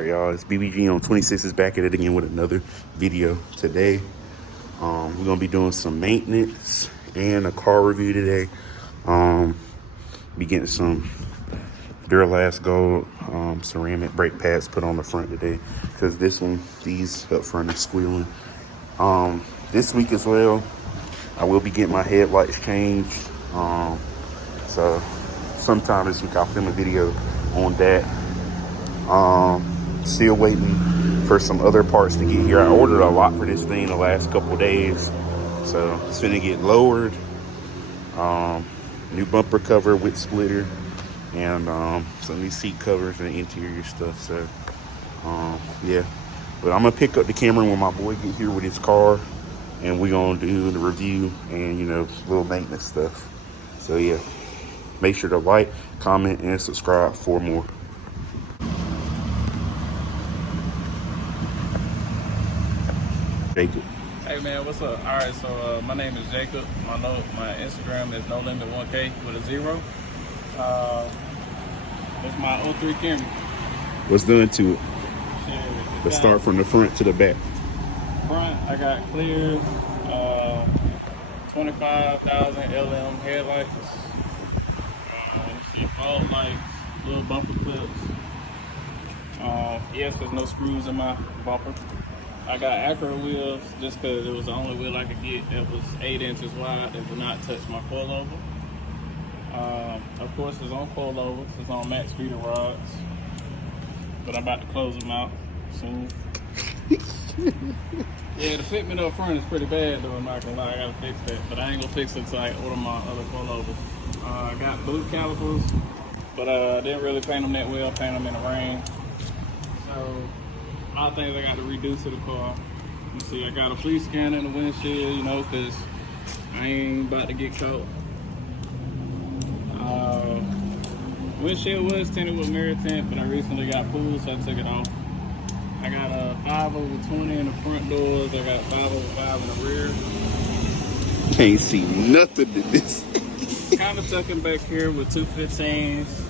Alright y'all, it's BBG on 26 is back at it again with another video today. We're gonna be doing some maintenance and a car review today. Be getting some Duralast Gold ceramic brake pads put on the front today because these up front are squealing. This week as well, I will be getting my headlights changed. So sometime this week I'll film a video on that. Still waiting for some other parts to get here. I ordered a lot for this thing the last couple days, so it's gonna get lowered. New bumper cover with splitter, and some new seat covers and interior stuff. So yeah, but I'm gonna pick up the Camry when my boy get here with his car, and we're gonna do the review and little maintenance stuff. So yeah, make sure to like, comment, and subscribe for more. Jacob. Hey man, what's up? All right, so my name is Jacob. My Instagram is NoLimit1K with a 0. That's my 03 Camry. What's done to it? Shit, Let's start from the front to the back. Front, I got clear 25,000 LM headlights. Fog lights, little bumper clips. Yes, there's no screws in my bumper. I got Acura wheels just because it was the only wheel I could get that was 8 inches wide that would not touch my coilover. Of course, it's on coilovers, it's on max feeder rods, but I'm about to close them out soon. Yeah, the fitment up front is pretty bad though, I'm not gonna lie, I gotta fix that, but I ain't gonna fix it until I order my other coilovers. I got boot calipers, but I didn't really paint them that well, paint them in the rain. So, all things I got to redo to the car. You see, I got a police scanner in the windshield, because I ain't about to get caught. Windshield was tinted with mirror tint, but I recently got pulled, so I took it off. I got a 5/20 in the front doors. I got 5/5 in the rear. Can't see nothing in this. Kind of tucking back here with 215s.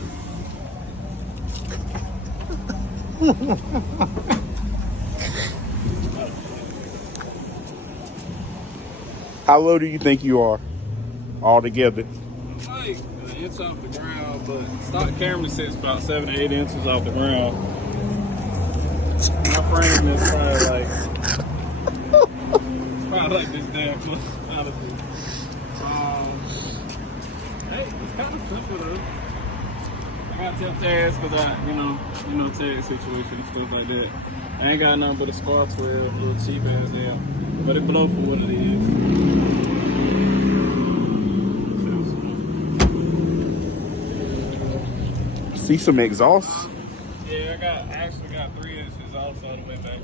How low do you think you are all together? Like an inch off the ground, but stock Camry sits about 7 to 8 inches off the ground. My frame is probably like this damn close, honestly. Hey, it's kind of simple though. I got tip tags because tag situation and stuff like that. I ain't got nothing but a scar 12, a little cheap ass hell, but it blow for what it is. See some exhaust? Yeah, I actually got 3 inches exhaust all the way back.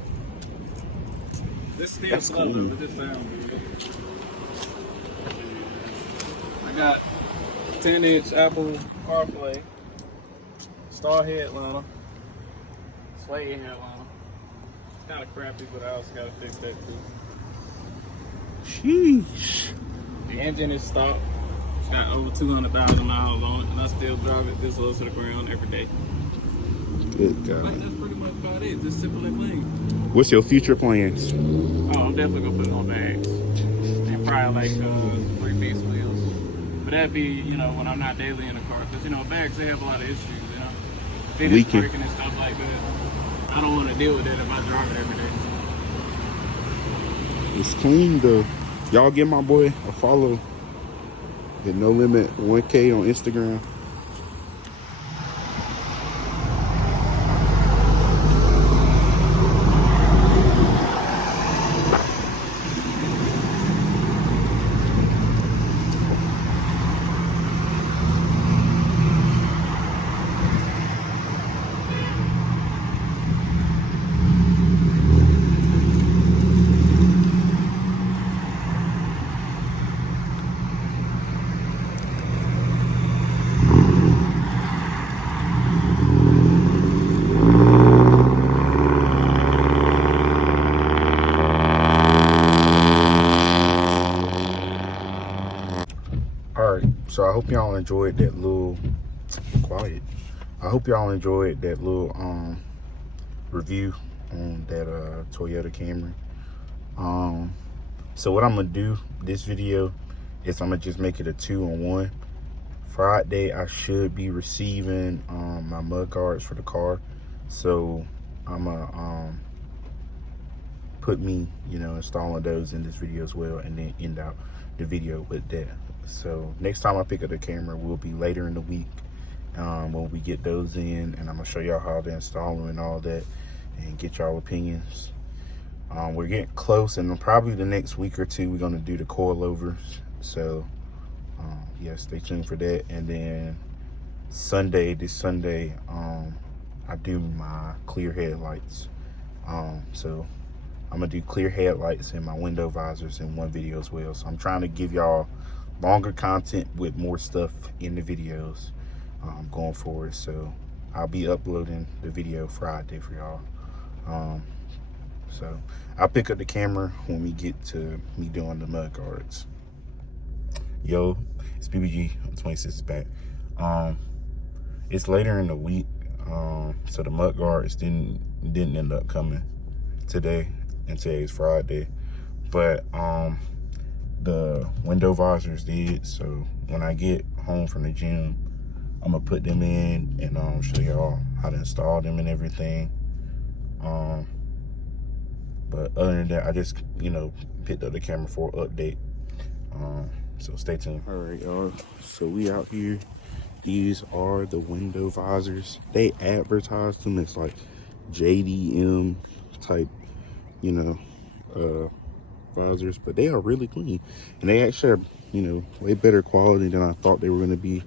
This still That's slow, cool. but this sounds good. I got 10-inch Apple CarPlay, star headliner, suede headliner. It's kind of crappy, but I also got to fix that too. Sheesh. The engine is stock. It's got over 200,000 miles on it, and I still drive it this low to the ground every day. Good Like, God. that's pretty much about it. Just simple and clean. What's your future plans? Oh, I'm definitely gonna put it on bags. And probably like 3-piece wheels. But that'd be, when I'm not daily in the car. Because, bags, they have a lot of issues, Fitted Leaking. breaking and stuff like that. I don't want to deal with that if I drive it every day. It's clean though. Y'all give my boy a follow at NoLimit1K on Instagram. So I hope y'all enjoyed that little I hope y'all enjoyed that little review on that Toyota Camry. So what I'm gonna do this video is I'm gonna just make it a 2-in-1. Friday I should be receiving my mud guards for the car, so I'm gonna put me, installing those in this video as well, and then end out the video with that. So next time I pick up the camera will be later in the week, when we get those in, and I'm gonna show y'all how to install them and all that, and get y'all opinions. We're getting close, and probably the next week or two we're gonna do the coilovers. So yeah, stay tuned for that. And then this Sunday, I do my clear headlights. So I'm gonna do clear headlights and my window visors in one video as well. So I'm trying to give y'all longer content with more stuff in the videos going forward. So I'll be uploading the video Friday for y'all. So I'll pick up the camera when we get to me doing the mud guards. Yo, it's BBG. I'm 26 is back. It's later in the week, so the mud guards didn't end up coming today, and today's Friday. But the window visors did. So when I get home from the gym, I'm gonna put them in and show y'all how to install them and everything. But other than that, I just picked up the camera for an update. So stay tuned. All right, y'all. So we out here. These are the window visors. They advertise them as like JDM type, visors, but they are really clean, and they actually are, way better quality than I thought they were going to be.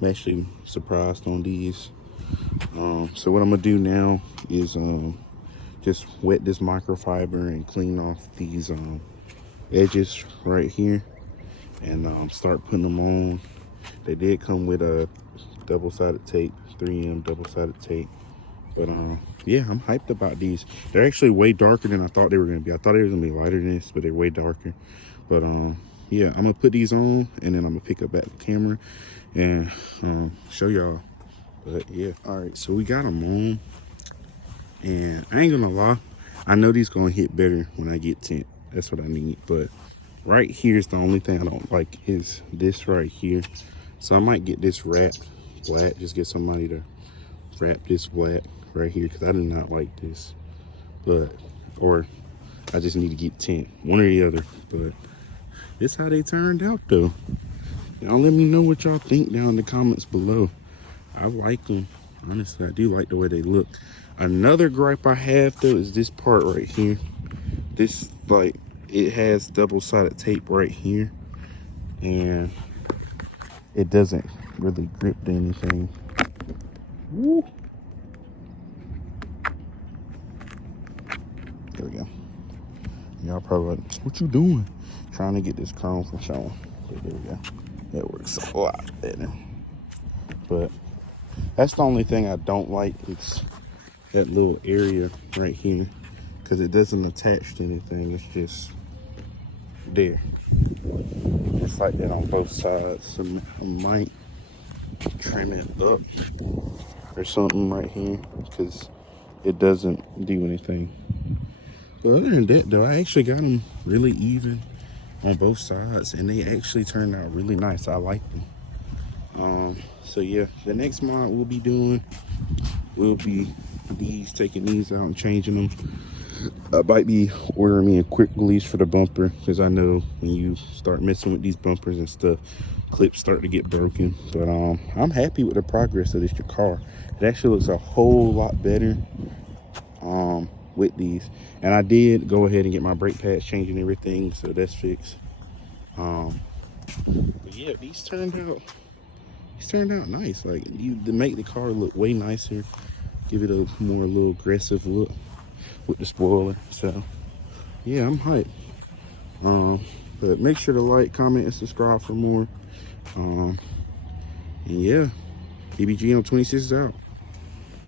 I'm actually surprised on these. So what I'm gonna do now is just wet this microfiber and clean off these edges right here, and start putting them on. They did come with a double-sided tape, 3M double-sided tape. But yeah, I'm hyped about these. They're actually way darker than I thought they were gonna be. I thought they were gonna be lighter than this, but they're way darker. But yeah, I'm gonna put these on, and then I'm gonna pick up back the camera and show y'all. But yeah, all right, so we got them on, and I ain't gonna lie, I know these gonna hit better when I get tint. That's what I need. But right here is the only thing I don't like, is this right here. So I might get this wrapped flat, just get somebody to wrap this flat right here, because I do not like this. But or I just need to get tint, one or the other. But this how they turned out though. Y'all let me know what y'all think down in the comments below. I like them, honestly. I do like the way they look. Another gripe I have though is this part right here. This, like, it has double-sided tape right here, and it doesn't really grip to anything. Woo. There we go. Y'all probably like, what you doing? Trying to get this chrome from showing. But there we go. That works a lot better. But that's the only thing I don't like, is that little area right here, because it doesn't attach to anything. It's just there. It's like that on both sides. So I might trim it up or something right here, because it doesn't do anything. But other than that though, I actually got them really even on both sides, and they actually turned out really nice. I like them. So yeah, the next mod we'll be doing will be taking these out and changing them. I might be ordering me a quick release for the bumper, because I know when you start messing with these bumpers and stuff, clips start to get broken. But I'm happy with the progress of this car. It actually looks a whole lot better with these. And I did go ahead and get my brake pads changed and everything, so that's fixed. But yeah, these turned out nice. Like, to make the car look way nicer, give it a more little aggressive look with the spoiler. So yeah, I'm hyped. But make sure to like, comment, and subscribe for more. And yeah, BBG on 26 is out.